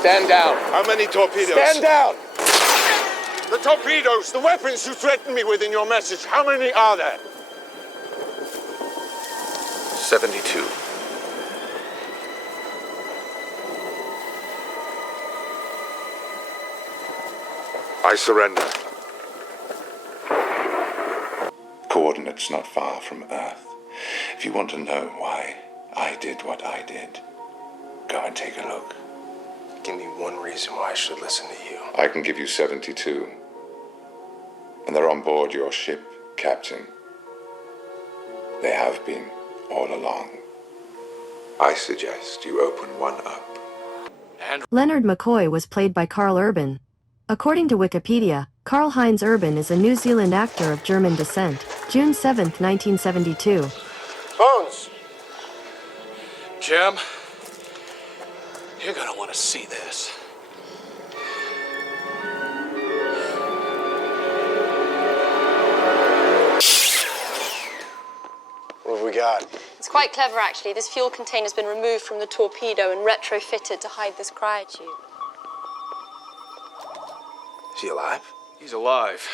Stand down. How many torpedoes? Stand down! The torpedoes, the weapons you threatened me with in your message, how many are there? 72. I surrender. Coordinates not far from Earth. If you want to know why I did what I did, go and take a look. Give me one reason why I should listen to you. I can give you 72. And they're on board your ship, Captain. They have been all along. I suggest you open one up. Leonard McCoy was played by Carl Urban. According to Wikipedia, Karl-Heinz Urban is a New Zealand actor of German descent. June 7, 1972. Bones! Jim, you're gonna want to see this. What have we got? It's quite clever, actually. This fuel container's been removed from the torpedo and retrofitted to hide this cryotube. Is he alive? He's alive,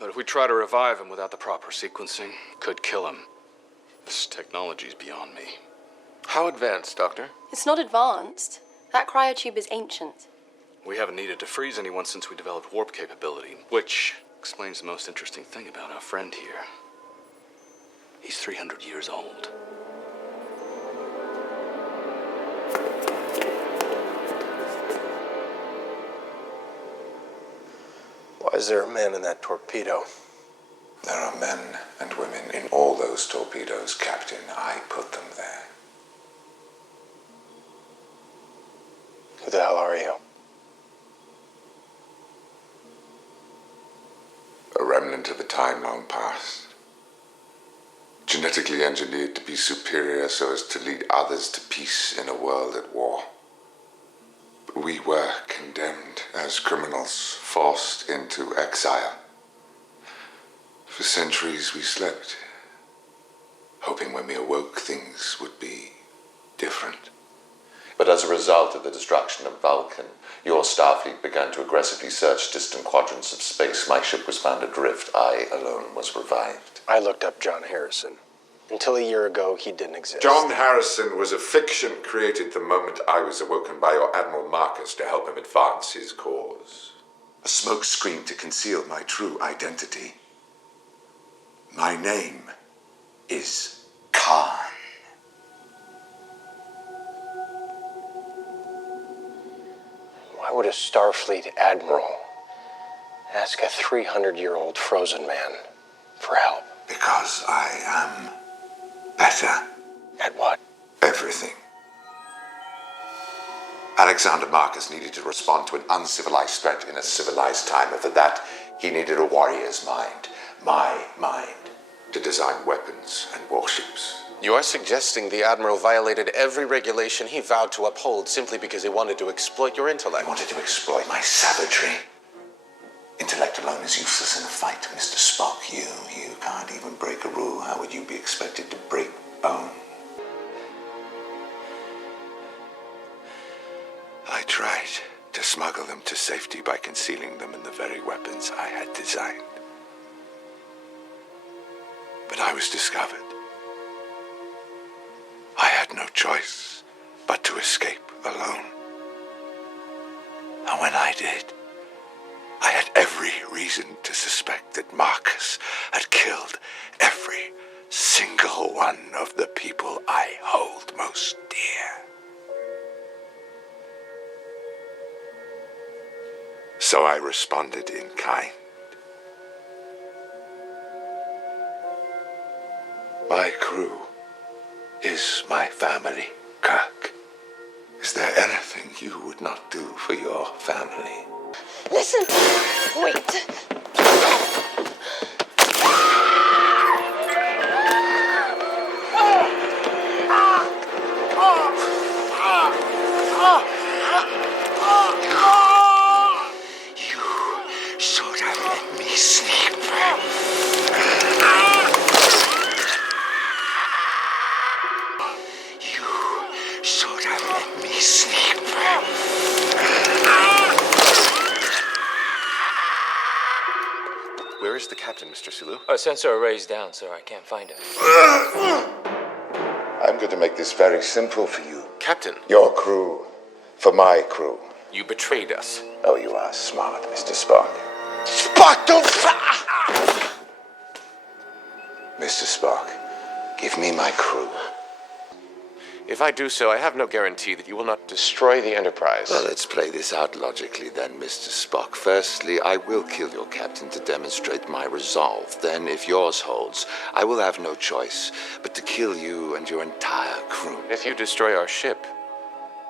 but if we try to revive him without the proper sequencing, could kill him. This technology's beyond me. How advanced, Doctor? It's not advanced. That cryotube is ancient. We haven't needed to freeze anyone since we developed warp capability, which explains the most interesting thing about our friend here. He's 300 years old. Why is there a man in that torpedo? There are men and women in all those torpedoes, Captain. I put them there. Who the hell are you? A remnant of a time long past. Genetically engineered to be superior so as to lead others to peace in a world at war. But we were condemned as criminals, forced into exile. For centuries we slept, hoping when we awoke things would be different. But as a result of the destruction of Vulcan, your Starfleet began to aggressively search distant quadrants of space. My ship was found adrift. I alone was revived. I looked up John Harrison. Until a year ago, he didn't exist. John Harrison was a fiction created the moment I was awoken by your Admiral Marcus to help him advance his cause. A smokescreen to conceal my true identity. My name is Khan. Why would a Starfleet admiral ask a 300-year-old frozen man for help? Because I am better At what? everything. Alexander Marcus needed to respond to an uncivilized threat in a civilized time, and for that, he needed a warrior's mind, my mind, to design weapons and warships. You are suggesting the Admiral violated every regulation he vowed to uphold simply because he wanted to exploit your intellect. He wanted to exploit my savagery. Intellect alone is useless in a fight, Mr. Spock. You can't even break a rule. How would you be expected to break bone? I tried to smuggle them to safety by concealing them in the very weapons I had designed. But I was discovered. I had no choice but to escape alone. And when I did, I had every reason to suspect that Marcus had killed every single one of the people I hold most dear. So I responded in kind. My crew is my family, Kirk. Is there anything you would not do for your family? Listen! Wait! You should have let me sleep. You should have let me sleep. Where's the captain, Mr. Sulu? Our sensor array's down, sir. I can't find him. I'm going to make this very simple for you. Captain, Your crew for my crew. you betrayed us. Oh, you are smart, Mr. Spock. Spock, don't... Mr. Spock, give me my crew. If I do so, I have no guarantee that you will not destroy the Enterprise. Well, let's play this out logically then, Mr. Spock. Firstly, I will kill your captain to demonstrate my resolve. Then, if yours holds, I will have no choice but to kill you and your entire crew. If you destroy our ship,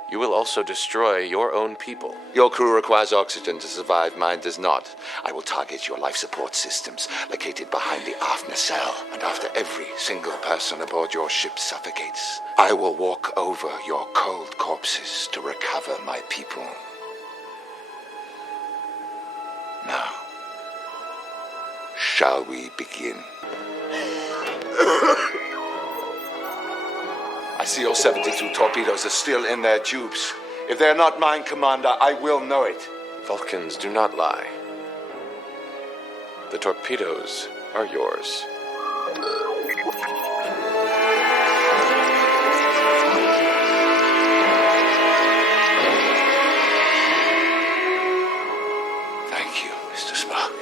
you will also destroy your own people. Your crew requires oxygen to survive, mine does not. I will target your life support systems, located behind the aft nacelle, and after every single person aboard your ship suffocates, I will walk over your cold corpses to recover my people. Now, shall we begin? I see your 72 torpedoes are still in their tubes. If they're not mine, Commander, I will know it. Vulcans do not lie. The torpedoes are yours. Thank you, Mr. Spock.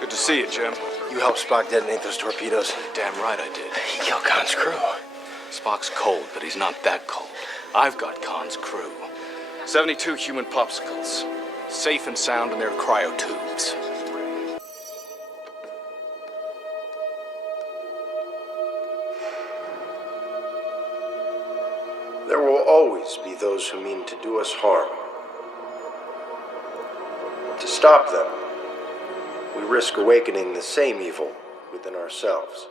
Good to see you, Jim. You helped Spock detonate those torpedoes. Damn right I did. He killed Khan's crew. Spock's cold, but he's not that cold. I've got Khan's crew. 72 human popsicles. Safe and sound in their cryotubes. There will always be those who mean to do us harm. To stop them, we risk awakening the same evil within ourselves.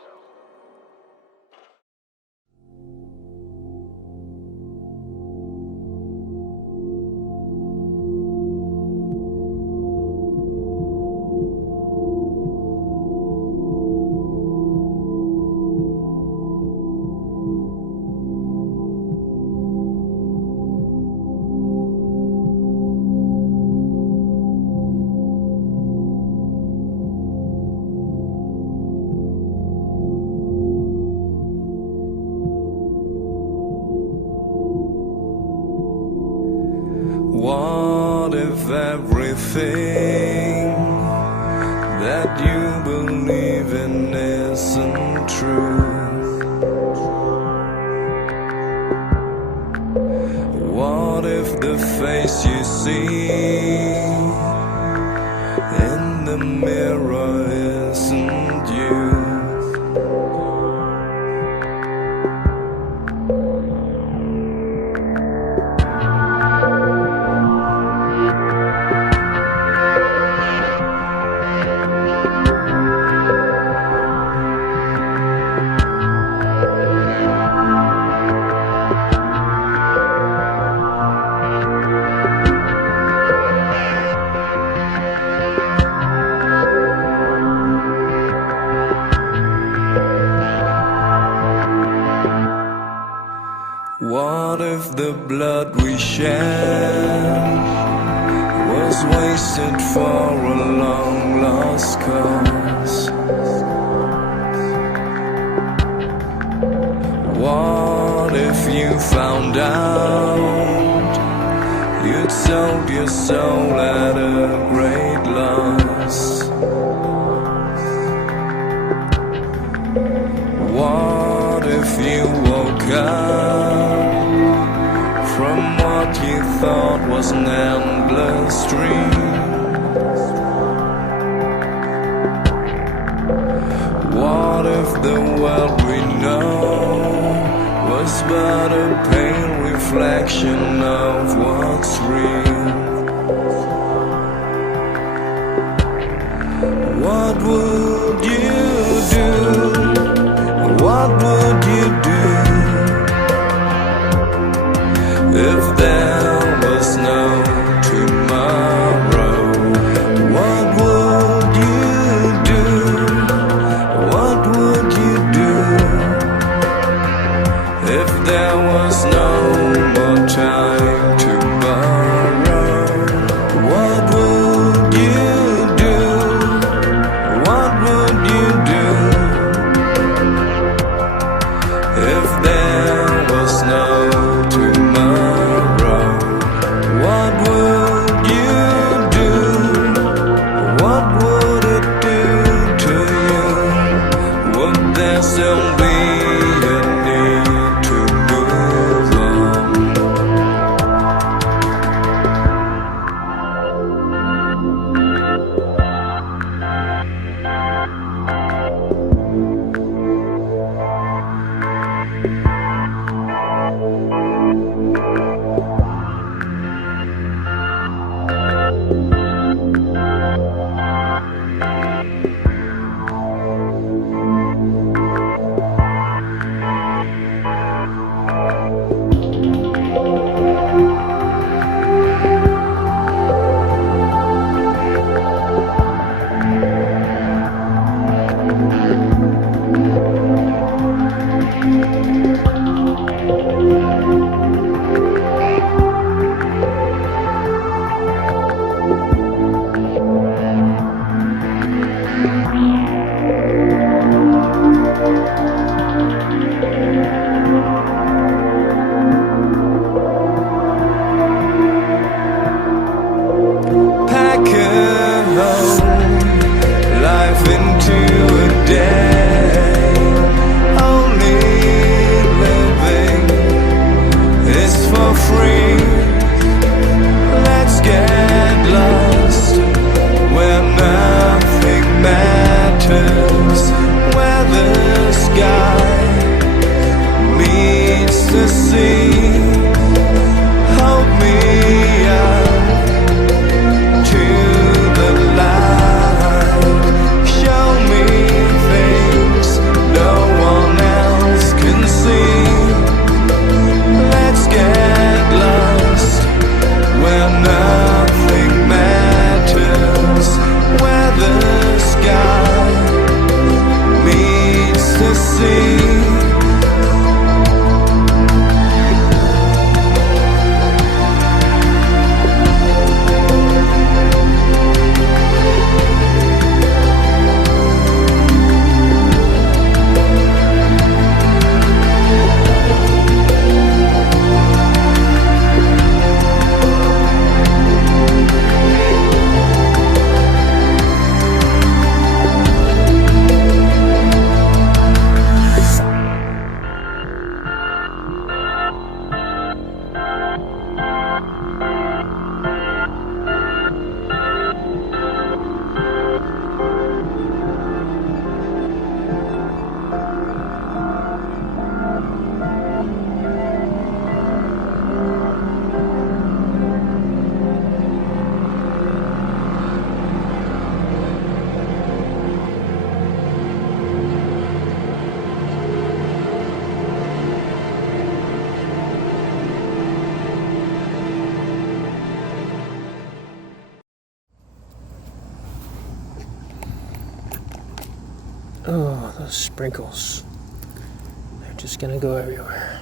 What if everything that you believe in isn't true? What if the face you see in the mirror isn't you? What if the blood we shed was wasted for a long lost cause? What if you found out you'd sold your soul at a great loss? What if you woke up from what you thought was an endless dream? What if the world we know was but a pale reflection of what's real? What would you do? What would you do if there was no tomorrow? What would you do? What would you do if there was no more time to Oh, those sprinkles. They're just gonna go everywhere.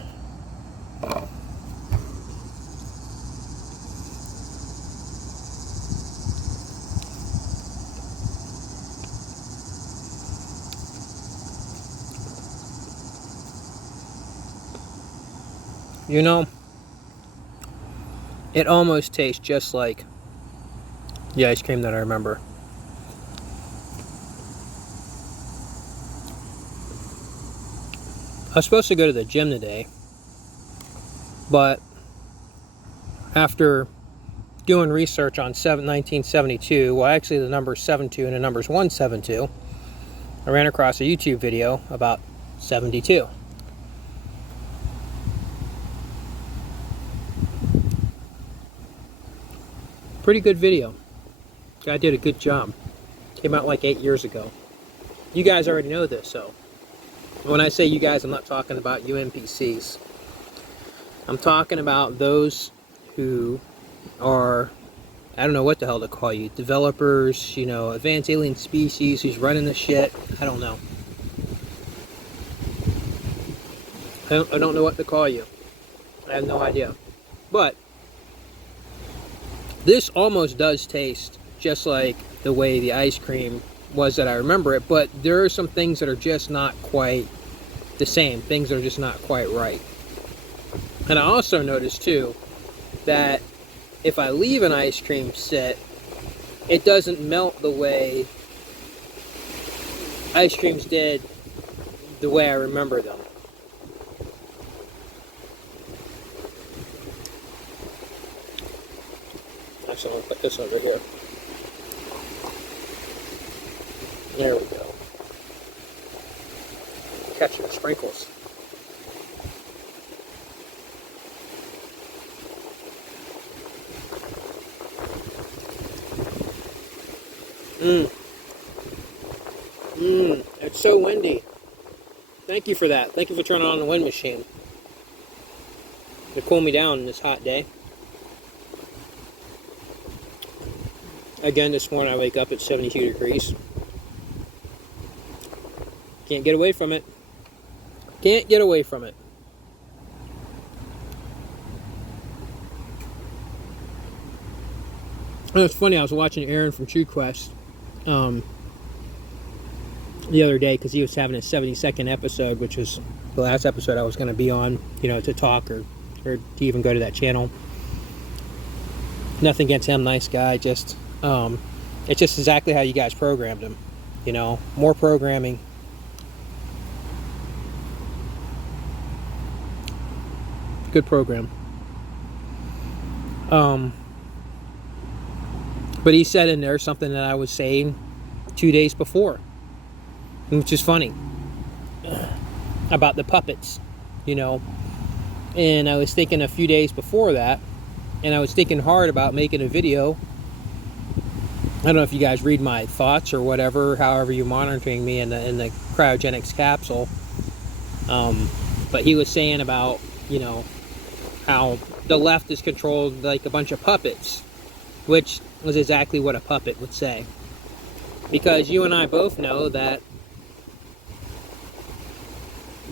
You know, it almost tastes just like the ice cream that I remember. I was supposed to go to the gym today, but after doing research on 1972, well, actually the number is 72 and the number is 172, I ran across a YouTube video about 72. Pretty good video. Guy did a good job. Came out like 8 years ago. You guys already know this, so when I say you guys, I'm not talking about you NPCs. I'm talking about those who are, I don't know what the hell to call you, developers, you know, advanced alien species, who's running the shit. I don't know. I don't know what to call you. I have no idea. But this almost does taste just like the way the ice cream was that I remember it, but there are some things that are just not quite the same. Things that are just not quite right. And I also noticed too that if I leave an ice cream sit, it doesn't melt the way ice creams did the way I remember them. Actually, I'll put this over here. There we go. Catching the sprinkles. It's so windy. Thank you for that. Thank you for turning on the wind machine to cool me down this hot day. Again, this morning I wake up at 72 degrees. Can't get away from it. Can't get away from it. And it's funny, I was watching Aaron from True Quest the other day because he was having a 72nd episode, which was the last episode I was going to be on, you know, to talk or to even go to that channel. Nothing against him, nice guy, just it's just exactly how you guys programmed him, you know, more programming. Good program. But he said in there something that I was saying 2 days before, which is funny, about the puppets, you know. And I was thinking a few days before that, and I was thinking hard about making a video. I don't know if you guys read my thoughts or whatever, however you're monitoring me in the cryogenics capsule. But he was saying about, you know, how the left is controlled like a bunch of puppets, which was exactly what a puppet would say. Because you and I both know that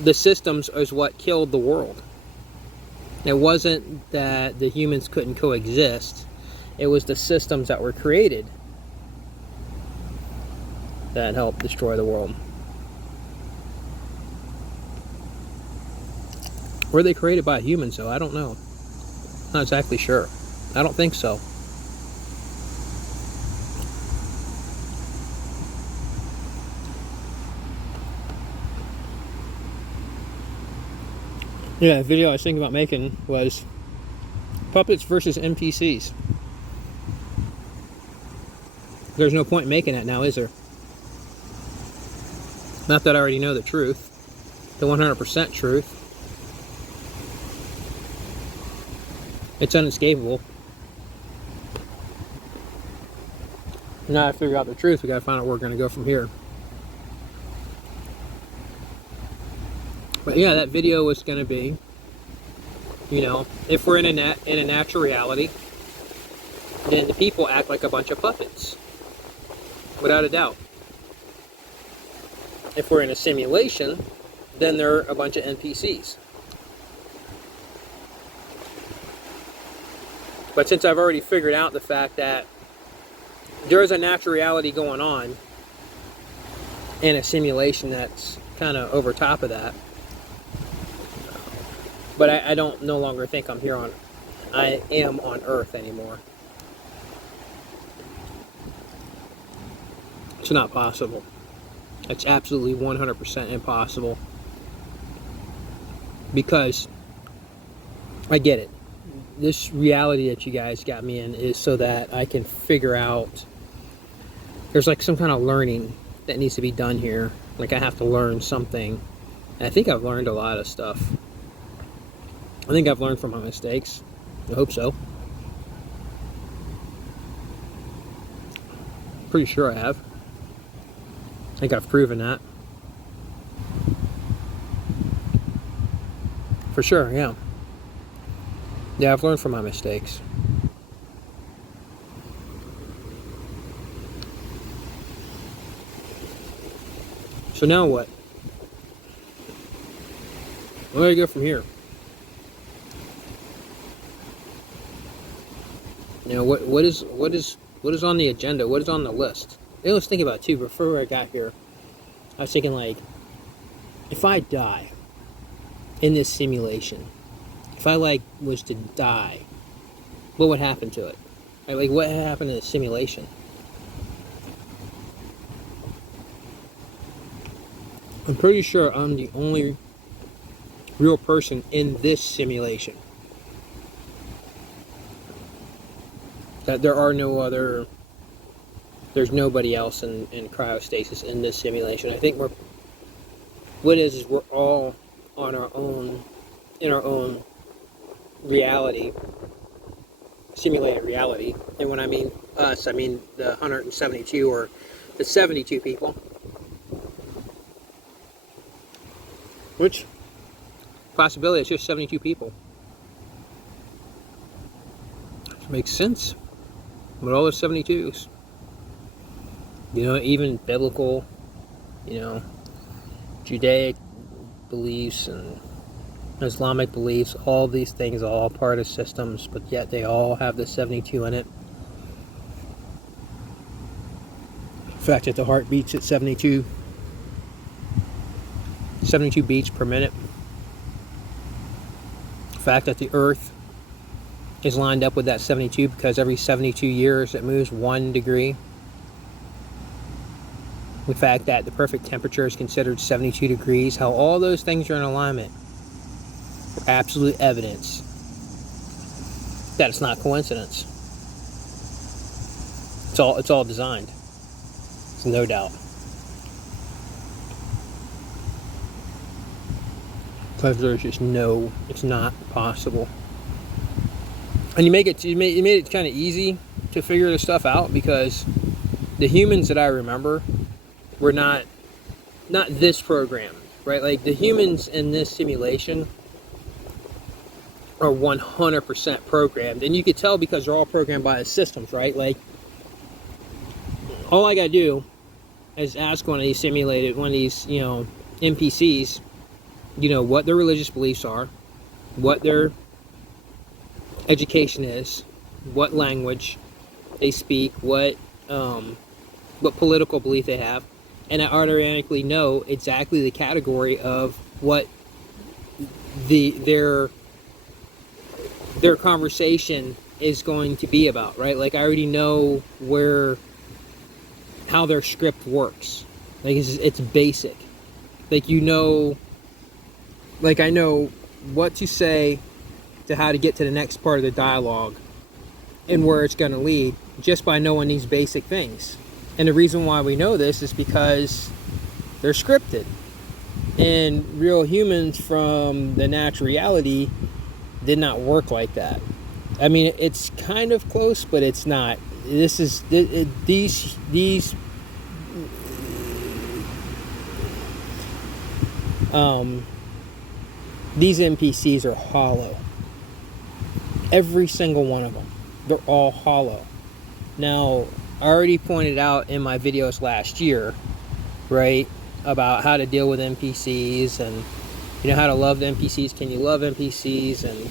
the systems is what killed the world. It wasn't that the humans couldn't coexist. It was the systems that were created that helped destroy the world. Were they created by humans, though? I don't know. Not exactly sure. I don't think so. Yeah, the video I was thinking about making was puppets versus NPCs. There's no point in making that now, is there? Not that I already know the truth. The 100% truth. It's unescapable. Now to figure out the truth, we gotta find out where we're gonna go from here. But yeah, that video was going to be, you know, if we're in a natural reality, then the people act like a bunch of puppets, without a doubt. if we're in a simulation, then they're a bunch of NPCs. But since I've already figured out the fact that there is a natural reality going on in a simulation that's kind of over top of that, but I don't no longer think I am on Earth anymore. It's not possible. It's absolutely 100% impossible. Because I get it. This reality that you guys got me in is so that I can figure out there's like some kind of learning that needs to be done here. Like I have to learn something. And I think I've learned a lot of stuff. I think I've learned from my mistakes. I hope so. Pretty sure I have. I think I've proven that. For sure, yeah. Yeah, I've learned from my mistakes. So now what? Where do I go from here? You know, what is on the agenda? What is on the list? I was thinking about it too. Before I got here, I was thinking like, if I die in this simulation, if I was to die, what would happen to it? Like what happened in the simulation? I'm pretty sure I'm the only real person in this simulation. That there are no other, there's nobody else in cryostasis in this simulation. I think what it is we're all on our own, in our own reality, simulated reality. And when I mean us, I mean the 172 or the 72 people. Which, possibility, it's just 72 people. Which makes sense. With all the 72s. You know, even biblical, you know, Judaic beliefs and Islamic beliefs, all these things are all part of systems, but yet they all have the 72 in it. The fact that the heart beats at 72 beats per minute. The fact that the earth is lined up with that 72 because every 72 years it moves 1 degree. The fact that the perfect temperature is considered 72 degrees, how all those things are in alignment, are absolute evidence that it's not coincidence. It's all designed. It's no doubt. Because there's just no, it's not possible. And you made it kind of easy to figure this stuff out because the humans that I remember were not this program, right? Like the humans in this simulation are 100% programmed, and you could tell because they're all programmed by the systems, right? Like all I gotta do is ask one of these NPCs, what their religious beliefs are, what their education is, what language they speak, what political belief they have, and I automatically know exactly the category of what their conversation is going to be about, right? Like I already know how their script works. Like it's basic. Like I know what to say to how to get to the next part of the dialogue and where it's going to lead just by knowing these basic things. And the reason why we know this is because they're scripted. And real humans from the natural reality did not work like that. I mean, it's kind of close, but it's not. These NPCs are hollow. Every single one of them. They're all hollow. Now, I already pointed out in my videos last year, right, about how to deal with NPCs and, you know, how to love NPCs. Can you love NPCs? And,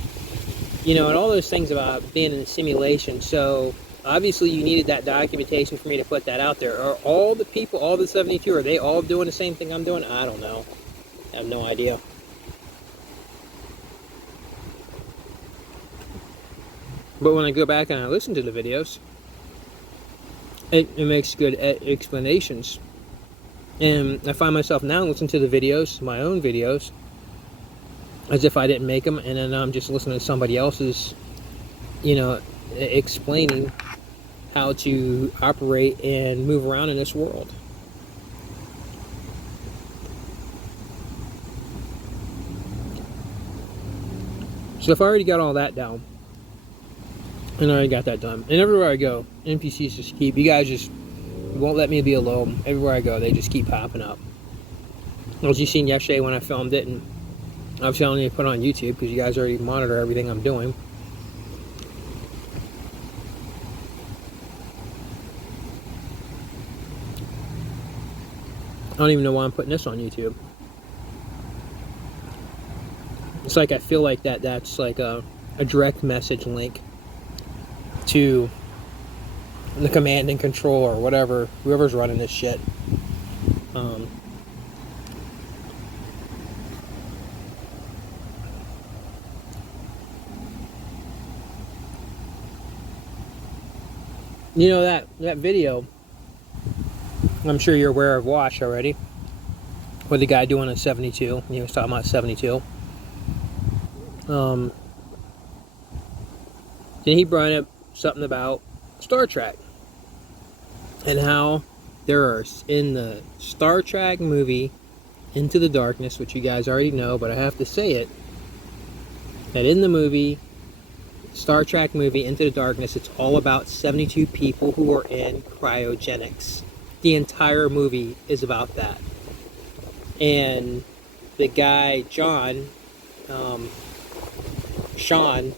you know, and all those things about being in a simulation. So obviously you needed that documentation for me to put that out there. Are all the people, all the 72, are they all doing the same thing I'm doing? I don't know. I have no idea. But when I go back and I listen to the videos, it makes good explanations. And I find myself now listening to the videos, my own videos, as if I didn't make them, and then I'm just listening to somebody else's, you know, explaining how to operate and move around in this world. So if I already got all that down, and I already got that done, and everywhere I go, NPCs just keep, you guys just won't let me be alone. Everywhere I go, they just keep popping up. As you seen yesterday when I filmed it, and obviously I only put it on YouTube because you guys already monitor everything I'm doing. I don't even know why I'm putting this on YouTube. It's like I feel like that's like a direct message link to the command and control or whatever, whoever's running this shit. You know, that video, I'm sure you're aware of, watched already, with the guy doing a 72. He was talking about 72. Then he brought up something about Star Trek and how there are, in the Star Trek movie Into the Darkness, which you guys already know, but I have to say it, that in the movie Star Trek movie Into the Darkness, it's all about 72 people who are in cryogenics. The entire movie is about that. And the guy John, Sean's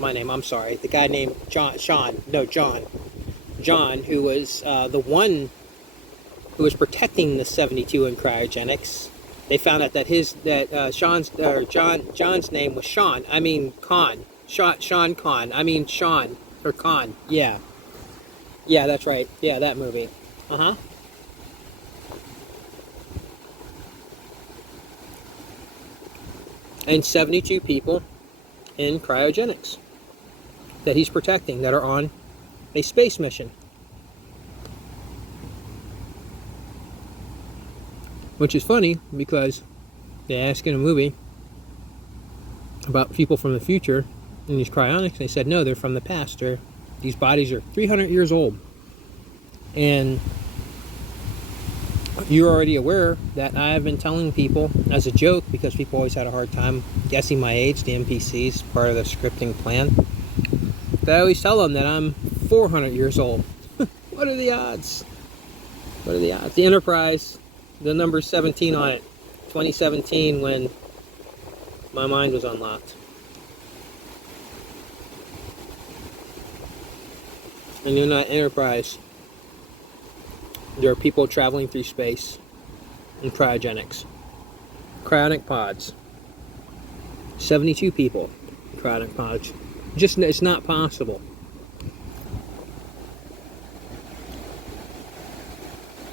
my name, I'm sorry. The guy named John, who was the one who was protecting the 72 in cryogenics. They found out that John's name was Sean. I mean Khan. Sean Khan. I mean Sean or Khan. Yeah. Yeah, that's right. Yeah, that movie. Uh-huh. And 72 people in cryogenics that he's protecting that are on a space mission. Which is funny because they asked in a movie about people from the future in these cryonics, and they said no, they're from the past. These bodies are 300 years old. And you're already aware that I have been telling people as a joke, because people always had a hard time guessing my age, the NPCs, part of the scripting plan, that I always tell them that I'm 400 years old. What are the odds? What are the odds? The Enterprise, the number 17 on it, 2017, when my mind was unlocked. And you're not Enterprise. There are people traveling through space in cryogenics. Cryonic pods. 72 people in cryonic pods. Just, it's not possible.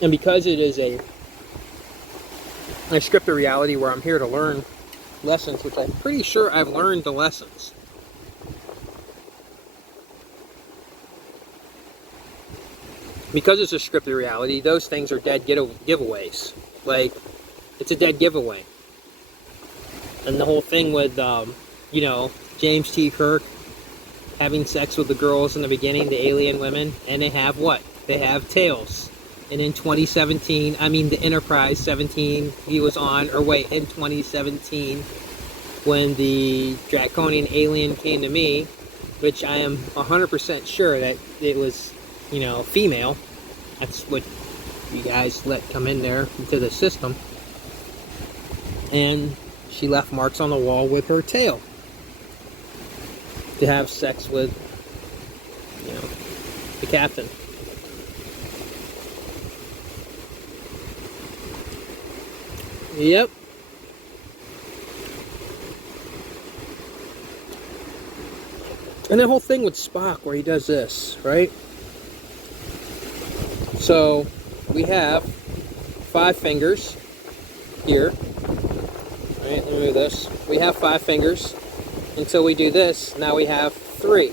And because it is a scripted reality where I'm here to learn lessons, which I'm pretty sure I've learned the lessons. Because it's a scripted reality, those things are dead giveaways. Like, it's a dead giveaway. And the whole thing with, you know, James T. Kirk having sex with the girls in the beginning, the alien women, and they have what? They have tails. And in 2017, I mean the Enterprise 17 he was on, or wait, in 2017, when the Draconian alien came to me, which I am 100% sure that it was, you know, female. That's what you guys let come in there into the system. And she left marks on the wall with her tail to have sex with, you know, the captain. Yep. And the whole thing with Spock where he does this, right? So we have 5 fingers here. Right, let me move this. We have 5 fingers. Until we do this, now we have 3.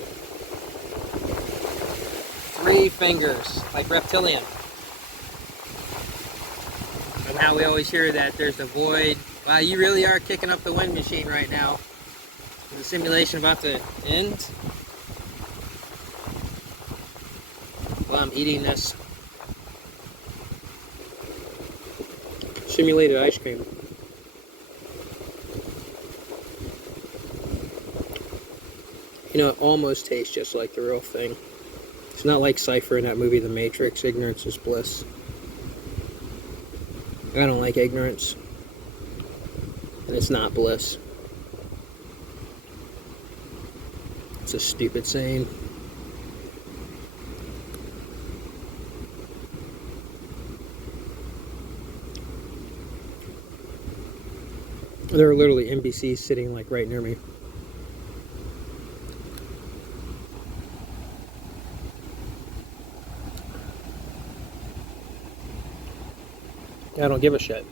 3 fingers, like reptilian. And how we always hear that there's a void. Wow, you really are kicking up the wind machine right now. Is the simulation about to end? Well, I'm eating this simulated ice cream. You know, it almost tastes just like the real thing. It's not like Cypher in that movie, The Matrix. Ignorance is bliss. I don't like ignorance. And it's not bliss. It's a stupid saying. There are literally NPCs sitting like right near me. I don't give a shit.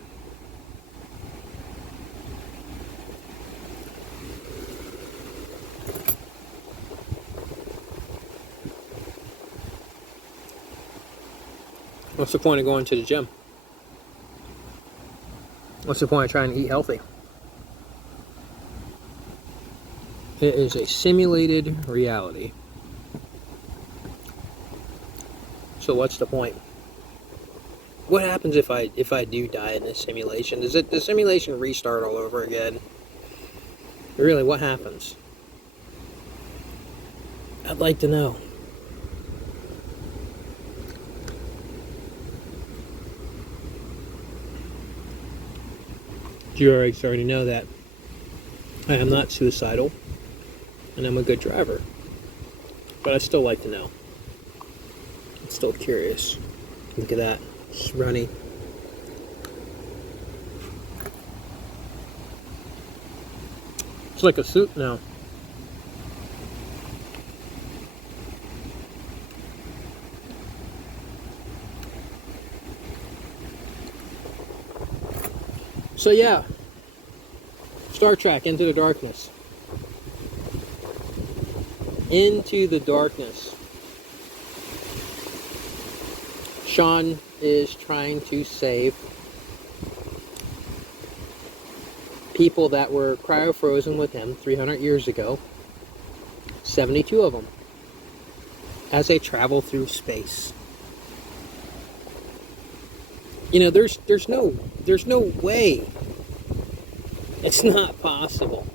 What's the point of going to the gym? What's the point of trying to eat healthy? It is a simulated reality. So what's the point? What happens if I do die in this simulation? Does the simulation restart all over again? Really, what happens? I'd like to know. You already know that I am not suicidal and I'm a good driver. But I'd still like to know. I'm still curious. Look at that. It's runny. It's like a suit now. So yeah, Star Trek, Into the Darkness. Into the Darkness. Sean is trying to save people that were cryo-frozen with him 300 years ago. 72 of them. As they travel through space. You know, there's no way. It's not possible.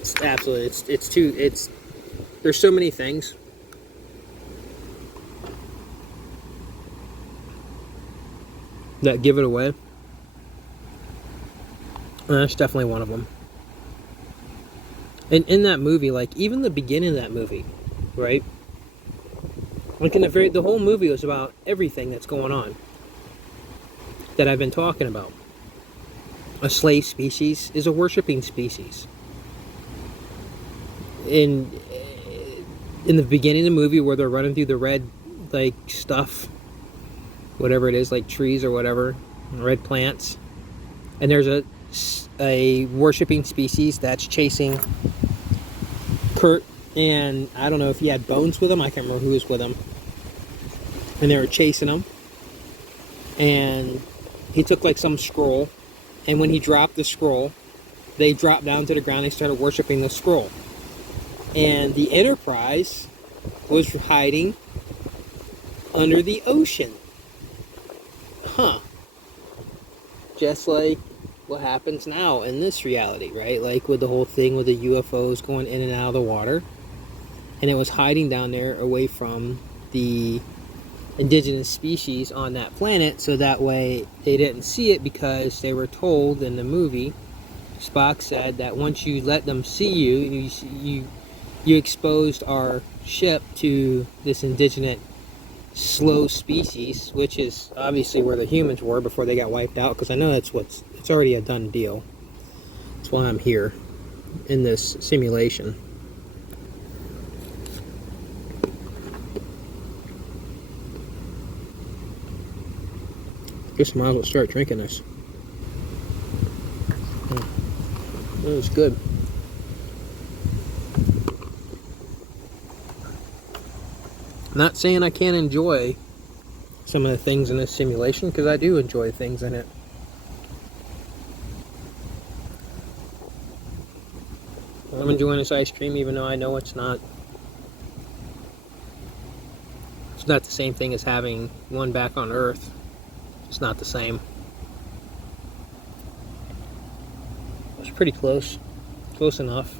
It's absolutely, there's so many things that give it away. And that's definitely one of them. And in that movie, like, even the beginning of that movie, right? Like, in the whole movie was about everything that's going on that I've been talking about. A slave species is a worshipping species. In the beginning of the movie where they're running through the red, like, stuff, whatever it is, like trees or whatever, red plants, and there's a worshipping species that's chasing Kurt, and I don't know if he had Bones with him, I can't remember who was with him, and they were chasing him, and he took like some scroll, and when he dropped the scroll, they dropped down to the ground, they started worshipping the scroll, and the Enterprise was hiding under the ocean. Huh. Just like what happens now in this reality, right? Like with the whole thing with the UFOs going in and out of the water. And it was hiding down there away from the indigenous species on that planet, so that way they didn't see it, because they were told in the movie, Spock said that once you let them see you exposed our ship to this indigenous slow species, which is obviously where the humans were before they got wiped out, because I know it's already a done deal. That's why I'm here in this simulation. Guess I might as well start drinking this. It was good. Not saying I can't enjoy some of the things in this simulation, because I do enjoy things in it. I'm enjoying this ice cream even though I know it's not the same thing as having one back on Earth. It's not the same. It's pretty close. Close enough.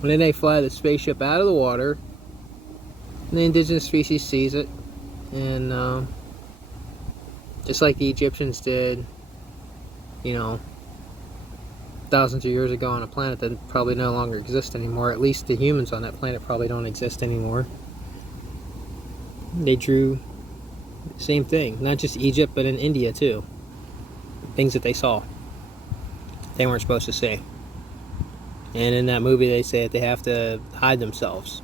And then they fly the spaceship out of the water, and the indigenous species sees it, and just like the Egyptians did, you know, thousands of years ago on a planet that probably no longer exists anymore. At least the humans on that planet probably don't exist anymore. They drew the same thing, not just Egypt, but in India too. Things that they saw, they weren't supposed to see. And in that movie they say that they have to hide themselves,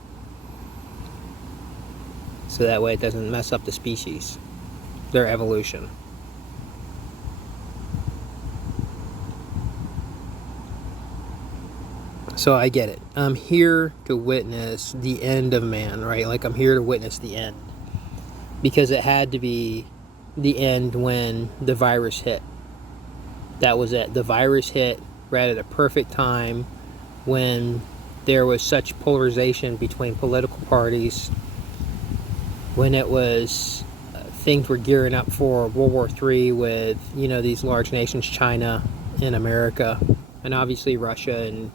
so that way it doesn't mess up the species, their evolution. So I get it. I'm here to witness the end of man, right? Like, I'm here to witness the end. Because it had to be the end when the virus hit. That was it. The virus hit right at a perfect time, when there was such polarization between political parties, when it was things were gearing up for World War III with, you know, these large nations, China and America, and obviously Russia, and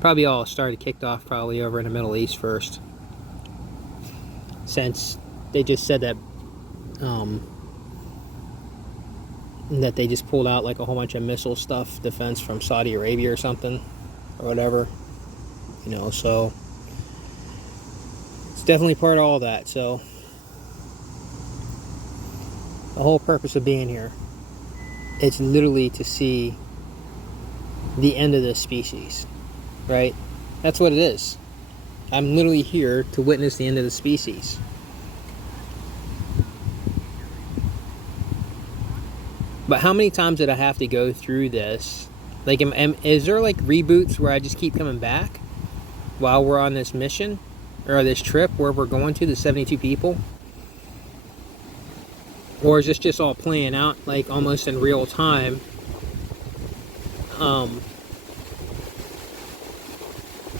probably all kicked off probably over in the Middle East first, since they just said that that they just pulled out like a whole bunch of missile stuff, defense from Saudi Arabia or something, or whatever, you know. So it's definitely part of all that. So the whole purpose of being here, it's literally to see the end of this species, right? That's what it is. I'm literally here to witness the end of the species. But how many times did I have to go through this? Like, is there like reboots where I just keep coming back while we're on this mission, or this trip where we're going to, the 72 people? Or is this just all playing out like almost in real time? And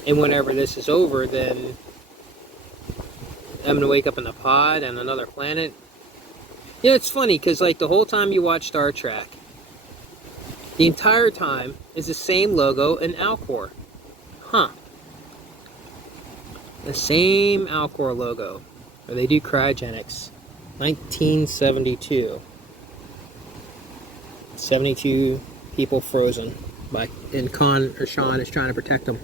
whenever this is over, then I'm gonna wake up in a pod on another planet. Yeah, it's funny, because like the whole time you watch Star Trek, the entire time is the same logo in Alcor. Huh. The same Alcor logo, where they do cryogenics. 1972. 72 people frozen and Sean is trying to protect them.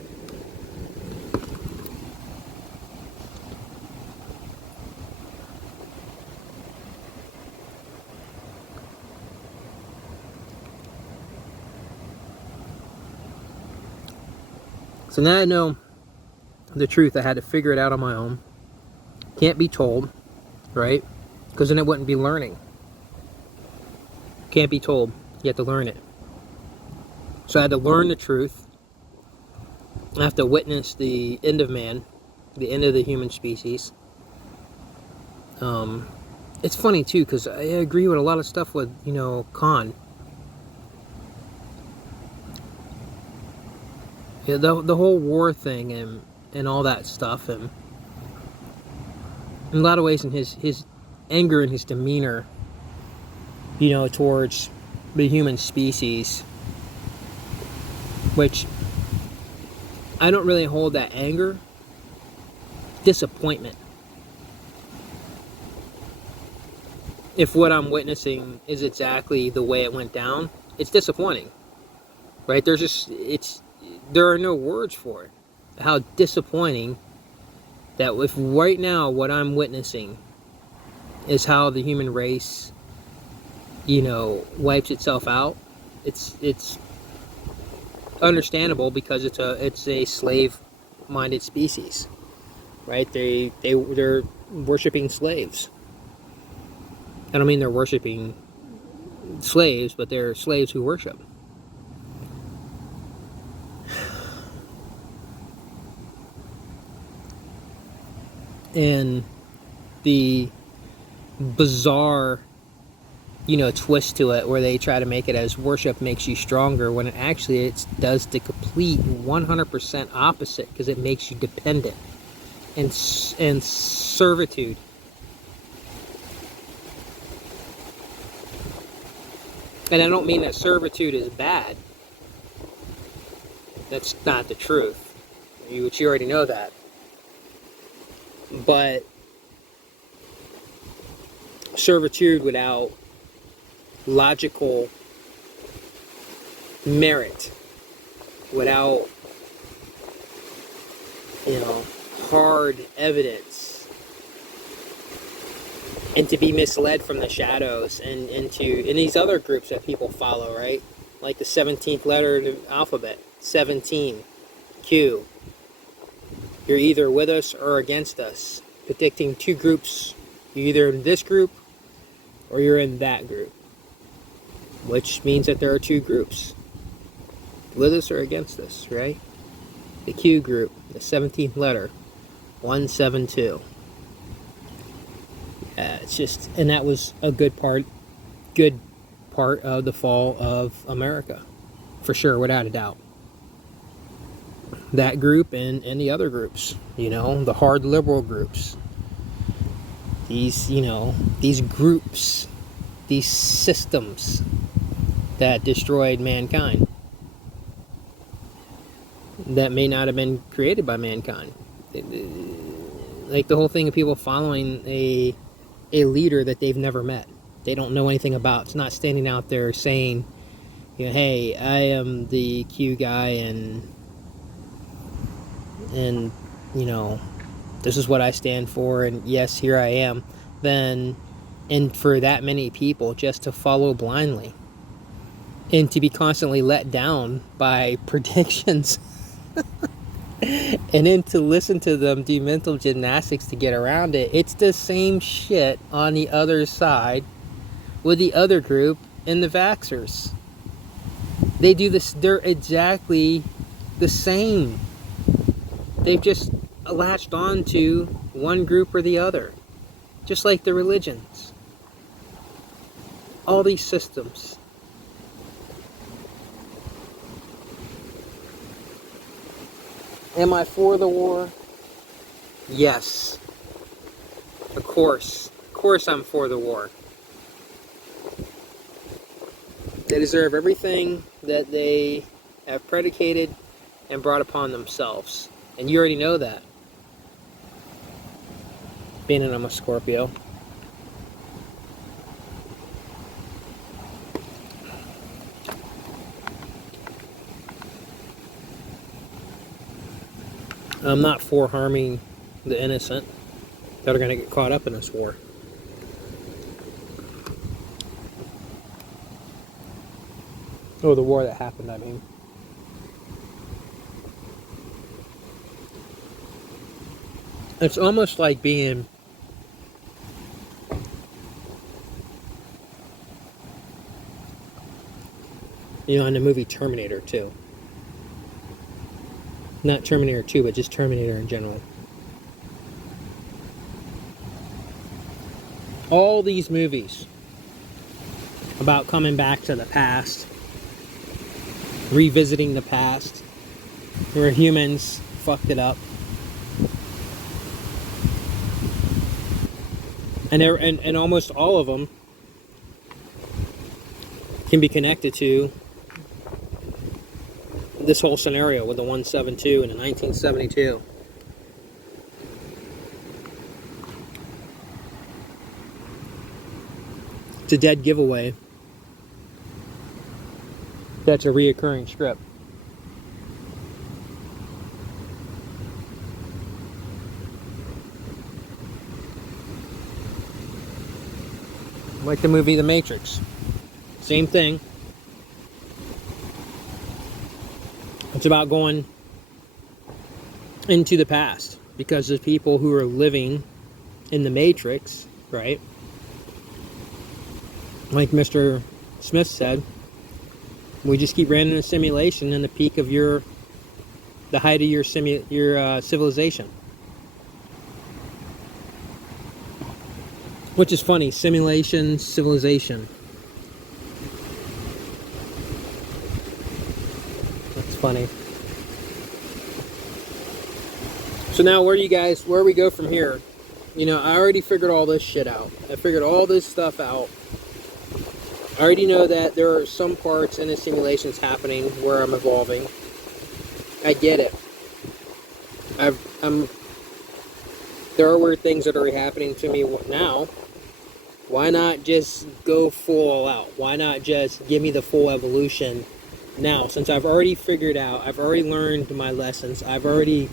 So now I know the truth. I had to figure it out on my own. Can't be told, right? Because then it wouldn't be learning. Can't be told. You have to learn it. So I had to learn the truth. I have to witness the end of man, the end of the human species. It's funny too, because I agree with a lot of stuff with, you know, Khan. Yeah, the whole war thing and all that stuff, and in a lot of ways, in his anger and his demeanor, you know, towards the human species, which I don't really hold that anger, disappointment. If what I'm witnessing is exactly the way it went down, it's disappointing, right? There are no words for it. How disappointing that if right now what I'm witnessing is how the human race, wipes itself out, it's understandable because it's a slave-minded species, right? They're worshiping slaves. I don't mean they're worshiping slaves, but they're slaves who worship. And the bizarre, twist to it where they try to make it as worship makes you stronger when actually it does the complete 100% opposite, because it makes you dependent and servitude. And I don't mean that servitude is bad. That's not the truth. You already know that. But servitude without logical merit, without, hard evidence, and to be misled from the shadows and these other groups that people follow, right? Like the 17th letter of the alphabet, 17, Q. You're either with us or against us, predicting two groups. You're either in this group or you're in that group, which means that there are two groups, with us or against us, right? The Q group, the 17th letter, 172. It's just, and that was a good part of the fall of America, for sure, without a doubt. That group and the other groups, the hard liberal groups. These, these groups, these systems that destroyed mankind, that may not have been created by mankind. Like the whole thing of people following a leader that they've never met, they don't know anything about. It's not standing out there saying, hey, I am the Q guy, and this is what I stand for, and yes, here I am. And for that many people just to follow blindly and to be constantly let down by predictions and then to listen to them do mental gymnastics to get around it. It's the same shit on the other side with the other group and the vaxxers. They do this, they're exactly the same. They've just latched on to one group or the other. Just like the religions. All these systems. Am I for the war? Yes. Of course. Of course I'm for the war. They deserve everything that they have predicated and brought upon themselves. And you already know that. Being that I'm a Scorpio. I'm not for harming the innocent that are going to get caught up in this war. Oh, the war that happened, I mean. It's almost like being in the movie Terminator 2. Not Terminator 2, but just Terminator in general. All these movies about coming back to the past, revisiting the past, where humans fucked it up. And almost all of them can be connected to this whole scenario with the 172 and the 1972. It's a dead giveaway. That's a reoccurring script. like the movie The Matrix. Same thing. It's about going into the past, because the people who are living in the Matrix, right? Like Mr. Smith said, we just keep running a simulation in the peak of the height of your civilization. Which is funny, simulation, civilization. That's funny. So now where we go from here? You know, I already figured all this shit out. I figured all this stuff out. I already know that there are some parts in the simulations happening where I'm evolving. I get it. There are weird things that are happening to me now. Why not just go full all out? Why not just give me the full evolution now? Since I've already figured out, I've already learned my lessons, I've already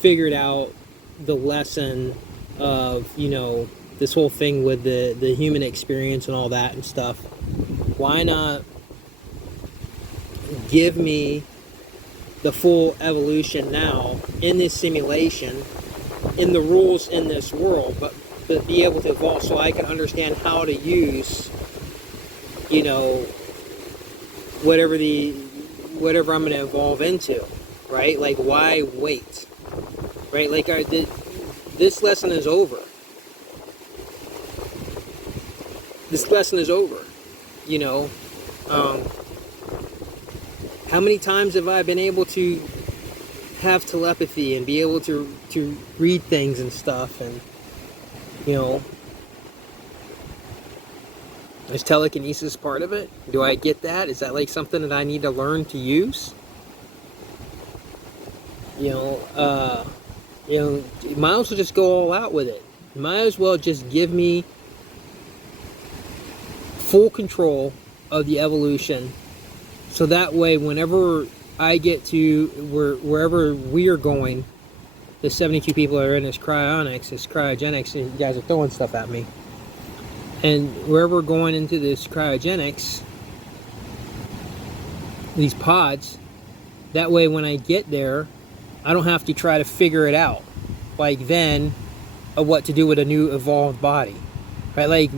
figured out the lesson of, you know, this whole thing with the human experience and all that and stuff. Why not give me the full evolution now in this simulation, in the rules in this world, but be able to evolve so I can understand how to use, you know, whatever I'm going to evolve into, right? Like, why wait, right? Like, this lesson is over. This lesson is over, you know. How many times have I been able to have telepathy and be able to read things and stuff, and, you know, is telekinesis part of it? Do I get that? Is that like something that I need to learn to use? You know, you might as well just go all out with it. You might as well just give me full control of the evolution, so that way whenever I get to wherever we are going, the 72 people that are in this cryogenics, and you guys are throwing stuff at me, and wherever we're going into this cryogenics, these pods, that way when I get there, I don't have to try to figure it out, like then, of what to do with a new evolved body, right? Like,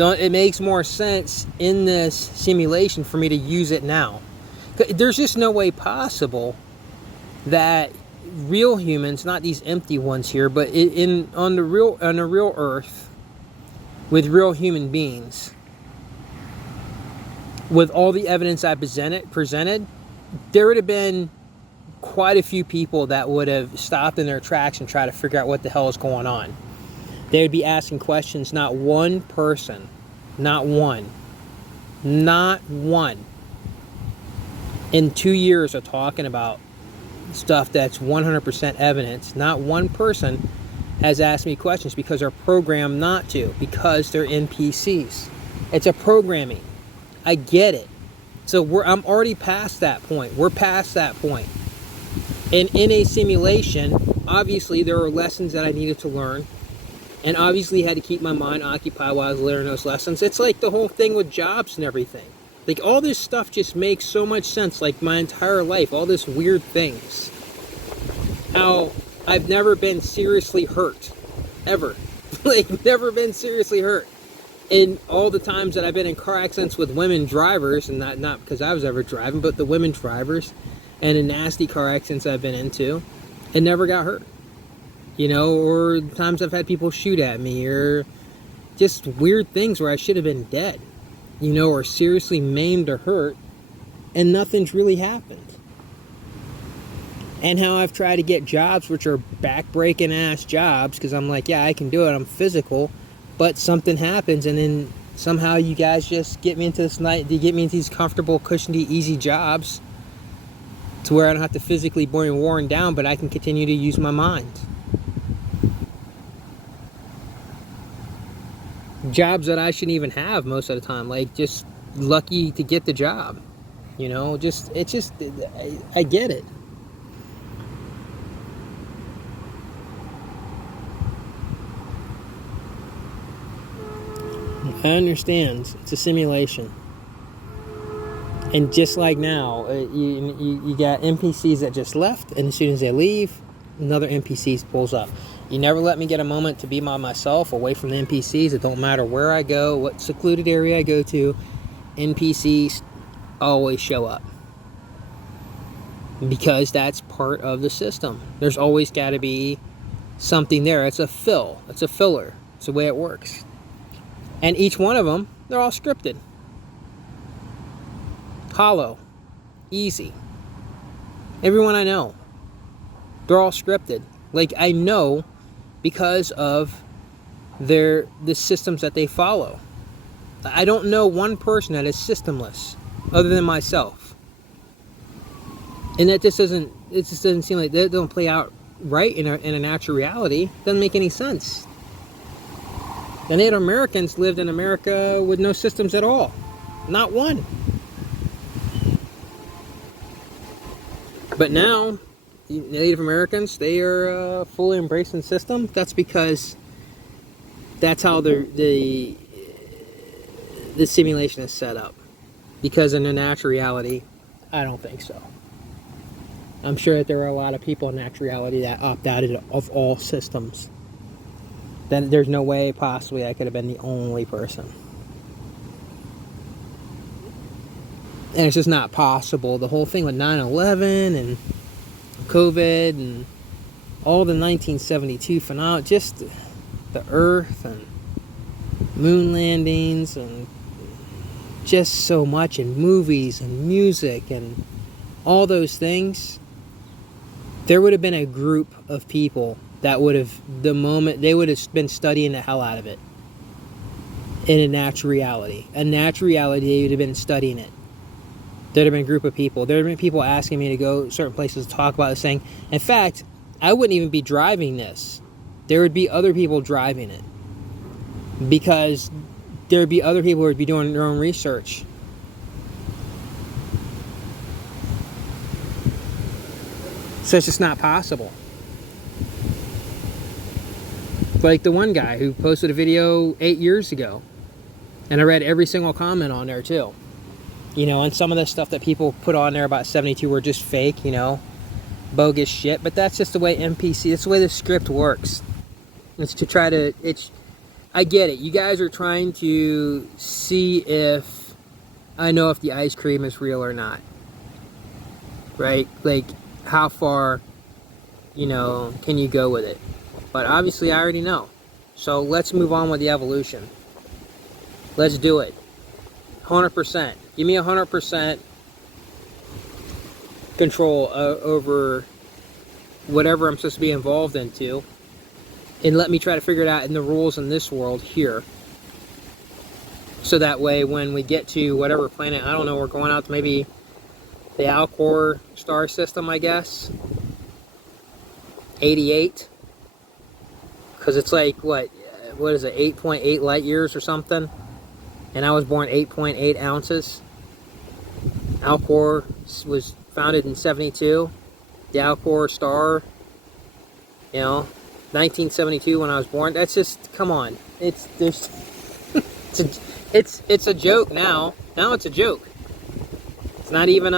it makes more sense in this simulation for me to use it now. There's just no way possible that real humans, not these empty ones here, but on the real Earth, with real human beings, with all the evidence I presented, there would have been quite a few people that would have stopped in their tracks and tried to figure out what the hell is going on. They would be asking questions. Not one person, not one in 2 years of talking about stuff that's 100% evidence, not one person has asked me questions, because they're programmed not to, because they're NPCs. It's a programming. I get it. So I'm already past that point. We're past that point. And in a simulation, obviously there are lessons that I needed to learn, and obviously had to keep my mind occupied while I was learning those lessons. It's like the whole thing with jobs and everything. Like, all this stuff just makes so much sense, like my entire life, all this weird things. How I've never been seriously hurt, ever. Like, never been seriously hurt. And all the times that I've been in car accidents with women drivers, and not because I was ever driving, but the women drivers, and the nasty car accidents I've been into, and never got hurt. You know, or times I've had people shoot at me, or just weird things where I should have been dead, you know, or seriously maimed or hurt, and nothing's really happened. And how I've tried to get jobs which are back-breaking ass jobs, because I'm like, yeah, I can do it, I'm physical, but something happens, and then somehow you guys just get me into these comfortable, cushiony, easy jobs, to where I don't have to physically be worn down, but I can continue to use my mind. Jobs that I shouldn't even have most of the time, like just lucky to get the job, you know. I get it. I understand. It's a simulation. And just like now, you got NPCs that just left, and as soon as they leave, another NPC pulls up. You never let me get a moment to be by myself, away from the NPCs. It don't matter where I go, what secluded area I go to, NPCs always show up. Because that's part of the system. There's always got to be something there. It's a fill. It's a filler. It's the way it works. And each one of them, they're all scripted. Hollow. Easy. Everyone I know. They're all scripted. Like, I know because of the systems that they follow. I don't know one person that is systemless other than myself. And that just doesn't seem like they don't play out right in a natural reality. Doesn't make any sense. The Native Americans lived in America with no systems at all. Not one. But now, Native Americans, they are fully embracing system. That's because that's how the simulation is set up. Because in a natural reality, I don't think so. I'm sure that there are a lot of people in natural reality that opt out of all systems. Then there's no way possibly I could have been the only person. And it's just not possible. The whole thing with 9/11 and COVID and all the 1972 phenomena, just the Earth and moon landings and just so much in movies and music and all those things, there would have been a group of people that would have, the moment, they would have been studying the hell out of it in a natural reality. A natural reality, they would have been studying it. There'd have been a group of people. There'd have been people asking me to go certain places to talk about this thing. In fact, I wouldn't even be driving this. There would be other people driving it. Because there would be other people who would be doing their own research. So it's just not possible. Like the one guy who posted a video 8 years ago. And I read every single comment on there too. You know, and some of the stuff that people put on there about 72 were just fake, you know, bogus shit. But that's just the way NPC, that's the way the script works. It's to try to, I get it. You guys are trying to see if I know if the ice cream is real or not. Right? Like, how far, you know, can you go with it? But obviously I already know. So let's move on with the evolution. Let's do it. 100%. Give me 100% control over whatever I'm supposed to be involved into. And let me try to figure it out in the rules in this world here. So that way when we get to whatever planet, I don't know, we're going out to maybe the Alcor star system, I guess. 88. Because it's like, what is it, 8.8 light years or something? And I was born 8.8 ounces. Alcor was founded in 72. The Alcor star, you know, 1972 when I was born. That's just, come on. It's a joke now. Now it's a joke. It's not even